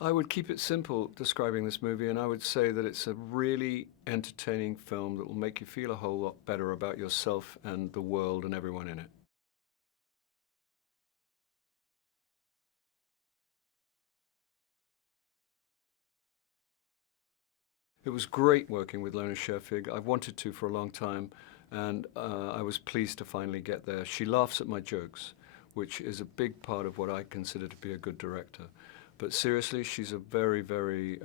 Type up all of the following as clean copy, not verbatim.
I would keep it simple describing this movie, and I would say that it's a really entertaining film that will make you feel a whole lot better about yourself and the world and everyone in it. It was great working with Lona Scherfig. I've wanted to for a long time, and I was pleased to finally get there. She laughs at my jokes, which is a big part of what I consider to be a good director. But seriously, she's a very, very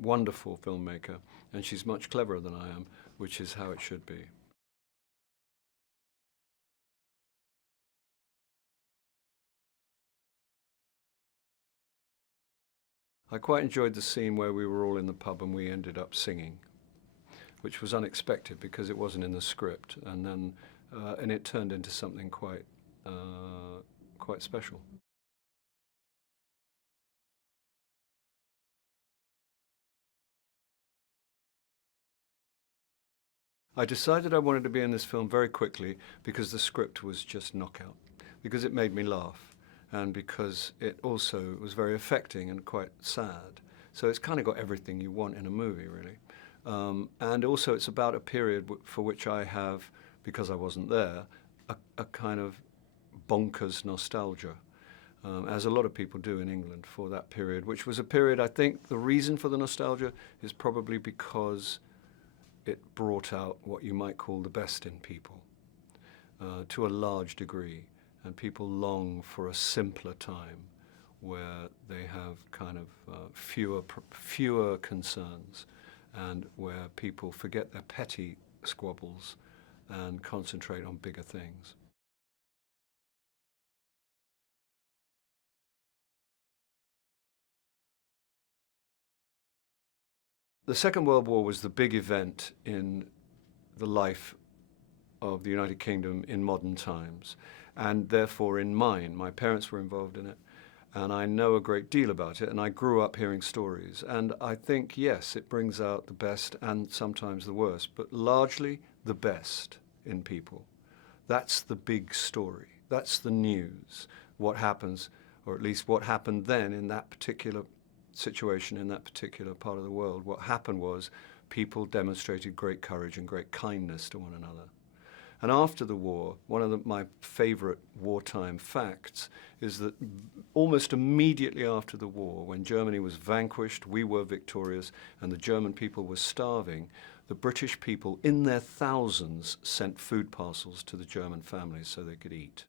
wonderful filmmaker, and she's much cleverer than I am, which is how it should be. I quite enjoyed the scene where we were all in the pub and we ended up singing, which was unexpected because it wasn't in the script, and it turned into something quite special. I decided I wanted to be in this film very quickly because the script was just knockout, because it made me laugh, and because it also was very affecting and quite sad. So it's kind of got everything you want in a movie, really. And also it's about a period for which I have, because I wasn't there, a kind of bonkers nostalgia, as a lot of people do in England for that period, which was a period, I think the reason for the nostalgia is probably because it brought out what you might call the best in people to a large degree, and people long for a simpler time where they have kind of fewer concerns, and where people forget their petty squabbles and concentrate on bigger things. The Second World War was the big event in the life of the United Kingdom in modern times, and therefore in mine. My parents were involved in it, and I know a great deal about it, and I grew up hearing stories. And I think, yes, it brings out the best and sometimes the worst, but largely the best in people. That's the big story. That's the news. What happens, or at least what happened then in that particular situation in that particular part of the world. What happened was people demonstrated great courage and great kindness to one another. And after the war, one of my favorite wartime facts is that almost immediately after the war, when Germany was vanquished, we were victorious, and the German people were starving, the British people, in their thousands, sent food parcels to the German families so they could eat.